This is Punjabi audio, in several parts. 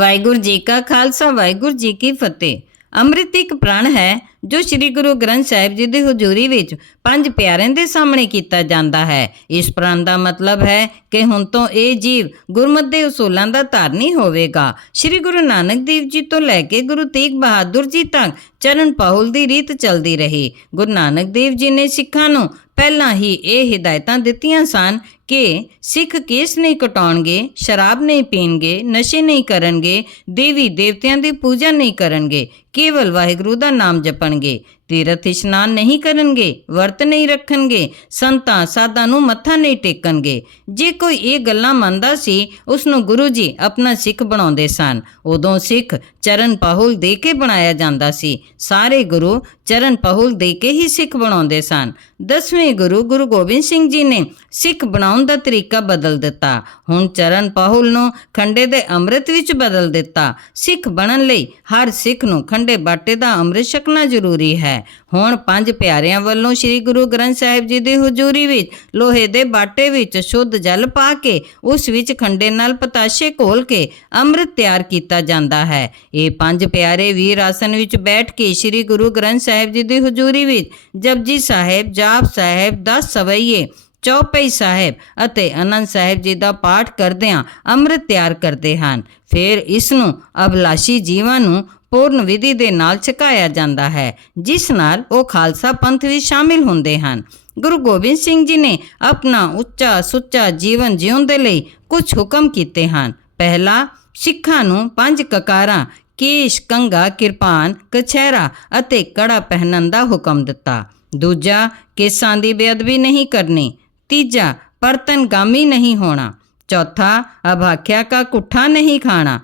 ਵਾਹਿਗੁਰੂ ਜੀ ਕਾ ਖਾਲਸਾ ਵਾਹਿਗੁਰੂ ਜੀ ਕੀ ਫਤਿਹ। ਅੰਮ੍ਰਿਤ ਇੱਕ ਪ੍ਰਣ ਹੈ ਜੋ ਸ੍ਰੀ ਗੁਰੂ ਗ੍ਰੰਥ ਸਾਹਿਬ ਜੀ ਦੀ ਹਜ਼ੂਰੀ ਵਿੱਚ ਪੰਜ ਪਿਆਰਿਆਂ ਦੇ ਸਾਹਮਣੇ ਕੀਤਾ ਜਾਂਦਾ ਹੈ। ਇਸ ਪ੍ਰਣ ਦਾ ਮਤਲਬ ਹੈ ਕਿ ਹੁਣ ਤੋਂ ਇਹ ਜੀਵ ਗੁਰਮਤ ਦੇ ਉਸੂਲਾਂ ਦਾ ਧਾਰਨੀ ਹੋਵੇਗਾ। ਸ੍ਰੀ ਗੁਰੂ ਨਾਨਕ ਦੇਵ ਜੀ ਤੋਂ ਲੈ ਕੇ ਗੁਰੂ ਤੇਗ ਬਹਾਦਰ ਜੀ ਤੱਕ ਚਰਨ ਪਾਹੁਲ ਦੀ ਰੀਤ ਚੱਲਦੀ ਰਹੀ। ਗੁਰੂ ਨਾਨਕ ਦੇਵ ਜੀ ਨੇ ਸਿੱਖਾਂ ਨੂੰ ਪਹਿਲਾਂ ਹੀ ਇਹ ਹਿਦਾਇਤਾਂ ਦਿੱਤੀਆਂ ਸਨ ਕਿ ਸਿੱਖ ਕੇਸ ਨਹੀਂ ਕਟਾਉਣਗੇ, ਸ਼ਰਾਬ ਨਹੀਂ ਪੀਣਗੇ, ਨਸ਼ੇ ਨਹੀਂ ਕਰਨਗੇ ਦੇਵੀ ਦੇਵਤਿਆਂ ਦੀ ਪੂਜਾ ਨਹੀਂ ਕਰਨਗੇ, ਕੇਵਲ ਵਾਹਿਗੁਰੂ ਦਾ ਨਾਮ ਜਪਣ ਜਪਣਗੇ ਤੀਰਥ ਇਸ਼ਨਾਨ ਨਹੀਂ ਕਰਨਗੇ, ਵਰਤ ਨਹੀਂ ਰੱਖਣਗੇ, ਸੰਤਾਂ ਸਾਧਾਂ ਨੂੰ ਮੱਥਾ ਨਹੀਂ ਟੇਕਣਗੇ। ਜੇ ਕੋਈ ਇਹ ਗੱਲਾਂ ਮੰਨਦਾ ਸੀ ਉਸ ਨੂੰ ਗੁਰੂ ਜੀ ਆਪਣਾ ਸਿੱਖ ਬਣਾਉਂਦੇ ਸਨ। ਉਦੋਂ ਸਿੱਖ ਚਰਨ ਪਾਹੁਲ ਦੇ ਕੇ ਬਣਾਇਆ ਜਾਂਦਾ ਸੀ। ਸਾਰੇ ਗੁਰੂ ਚਰਨ ਪਾਹੁਲ ਦੇ ਕੇ ਹੀ ਸਿੱਖ ਬਣਾਉਂਦੇ ਸਨ। ਦਸਵੇਂ ਗੁਰੂ ਗੁਰੂ ਗੋਬਿੰਦ ਸਿੰਘ ਜੀ ਨੇ ਸਿੱਖ ਬਣਾਉਣ ਦਾ ਤਰੀਕਾ ਬਦਲ ਦਿੱਤਾ। ਹੁਣ ਚਰਨ ਪਾਹੁਲ ਨੂੰ ਖੰਡੇ ਦੇ ਅੰਮ੍ਰਿਤ ਵਿੱਚ ਬਦਲ ਦਿੱਤਾ। ਸਿੱਖ ਬਣਨ ਲਈ ਹਰ ਸਿੱਖ ਨੂੰ ਖੰਡੇ ਬਾਟੇ ਦਾ ਅੰਮ੍ਰਿਤ ਛਕਣਾ ਜ਼ਰੂਰੀ ਹੈ। ਹੁਣ ਪੰਜ ਪਿਆਰਿਆਂ ਵੱਲੋਂ ਸ੍ਰੀ ਗੁਰੂ ਗ੍ਰੰਥ ਸਾਹਿਬ ਜੀ ਦੀ ਹਜ਼ੂਰੀ ਵਿੱਚ, ਲੋਹੇ ਦੇ ਬਾਟੇ ਵਿੱਚ ਸ਼ੁੱਧ ਜਲ ਪਾ ਕੇ, ਉਸ ਵਿੱਚ ਖੰਡੇ ਨਾਲ ਪਤਾਸ਼ੇ ਘੋਲ ਕੇ ਅੰਮ੍ਰਿਤ ਤਿਆਰ ਕੀਤਾ ਜਾਂਦਾ ਹੈ। ਇਹ ਪੰਜ ਪਿਆਰੇ ਵੀਰ ਆਸਨ ਵਿੱਚ ਬੈਠ ਕੇ ਸ੍ਰੀ ਗੁਰੂ ਗ੍ਰੰਥ ਸਾਹਿਬ ਜੀ ਦੀ ਹਜ਼ੂਰੀ ਵਿੱਚ, ਜਪਜੀ ਸਾਹਿਬ, ਜਾਪ ਸਾਹਿਬ 10 ਸਵਈਏ ਚੌਪਈ ਸਾਹਿਬ ਅਤੇ ਅਨੰਦ ਸਾਹਿਬ ਜੀ ਦਾ ਪਾਠ ਕਰਦਿਆਂ ਅੰਮ੍ਰਿਤ ਤਿਆਰ ਕਰਦੇ ਹਨ। ਫਿਰ ਇਸ ਨੂੰ ਅਭਲਾਸ਼ੀ ਜੀਵਾਂ ਨੂੰ ਪੂਰਨ ਵਿਧੀ ਦੇ ਨਾਲ ਛਕਾਇਆ ਜਾਂਦਾ ਹੈ, ਜਿਸ ਨਾਲ ਉਹ ਖਾਲਸਾ ਪੰਥ ਵਿੱਚ ਸ਼ਾਮਿਲ ਹੁੰਦੇ ਹਨ। ਗੁਰੂ ਗੋਬਿੰਦ ਸਿੰਘ ਜੀ ਨੇ ਆਪਣਾ ਉੱਚਾ ਸੁੱਚਾ ਜੀਵਨ ਜਿਉਣ ਦੇ ਲਈ ਕੁਝ ਹੁਕਮ ਕੀਤੇ ਹਨ। ਪਹਿਲਾ, ਸਿੱਖਾਂ ਨੂੰ ਪੰਜ ਕਕਾਰਾਂ, ਕੇਸ਼ ਕੰਗਾ ਕਿਰਪਾਨ, ਕਛਹਿਰਾ ਅਤੇ ਕੜਾ ਪਹਿਨਣ ਦਾ ਹੁਕਮ ਦਿੱਤਾ। ਦੂਜਾ, ਕੇਸਾਂ ਦੀ ਬੇਅਦਬੀ ਨਹੀਂ ਕਰਨੀ। ਤੀਜਾ, ਪਰਤਨਗਾਮੀ ਨਹੀਂ ਹੋਣਾ। ਚੌਥਾ, ਅਭਾਖਿਆ ਕਾ ਕੁੱਠਾ ਨਹੀਂ ਖਾਣਾ।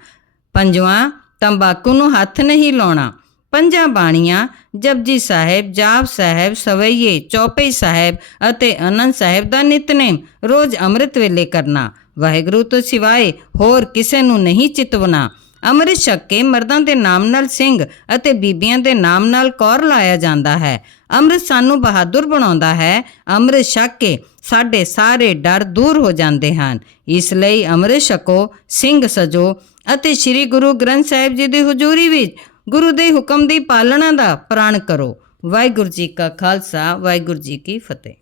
ਪੰਜਵਾਂ, ਤੰਬਾਕੂ ਨੂੰ ਹੱਥ ਨਹੀਂ ਲਾਉਣਾ। ਪੰਜਾਂ ਬਾਣੀਆਂ, ਜਪਜੀ ਸਾਹਿਬ, ਜਾਪ ਸਾਹਿਬ, ਸਵਈਏ, ਚੌਪਈ ਸਾਹਿਬ ਅਤੇ ਅਨੰਦ ਸਾਹਿਬ ਦਾ ਨਿਤਨੇਮ, ਰੋਜ਼ ਅੰਮ੍ਰਿਤ ਵੇਲੇ ਕਰਨਾ। ਵਾਹਿਗੁਰੂ ਤੋਂ ਸਿਵਾਏ ਹੋਰ ਕਿਸੇ ਨੂੰ ਨਹੀਂ ਚਿਤਵਨਾ ਅੰਮ੍ਰਿਤ ਛਕ ਕੇ ਮਰਦਾਂ ਦੇ ਨਾਮ ਨਾਲ ਸਿੰਘ ਅਤੇ ਬੀਬੀਆਂ ਦੇ ਨਾਮ ਨਾਲ ਕੌਰ ਲਾਇਆ ਜਾਂਦਾ ਹੈ। ਅੰਮ੍ਰਿਤ ਸਾਨੂੰ ਬਹਾਦਰ ਬਣਾਉਂਦਾ ਹੈ। ਅੰਮ੍ਰਿਤ ਛਕ ਕੇ ਸਾਡੇ ਸਾਰੇ ਡਰ ਦੂਰ ਹੋ ਜਾਂਦੇ ਹਨ। ਇਸ ਲਈ ਅੰਮ੍ਰਿਤ ਛਕੋ, ਸਿੰਘ ਸਜੋ ਅਤੇ ਸ੍ਰੀ ਗੁਰੂ ਗ੍ਰੰਥ ਸਾਹਿਬ ਜੀ ਦੀ ਹਜ਼ੂਰੀ ਵਿੱਚ ਗੁਰੂ ਦੇ ਹੁਕਮ ਦੀ ਪਾਲਣਾ ਦਾ ਪ੍ਰਣ ਕਰੋ। ਵਾਹਿਗੁਰੂ ਜੀ ਕਾ ਖਾਲਸਾ, ਵਾਹਿਗੁਰੂ ਜੀ ਕੀ ਫਤਿਹ।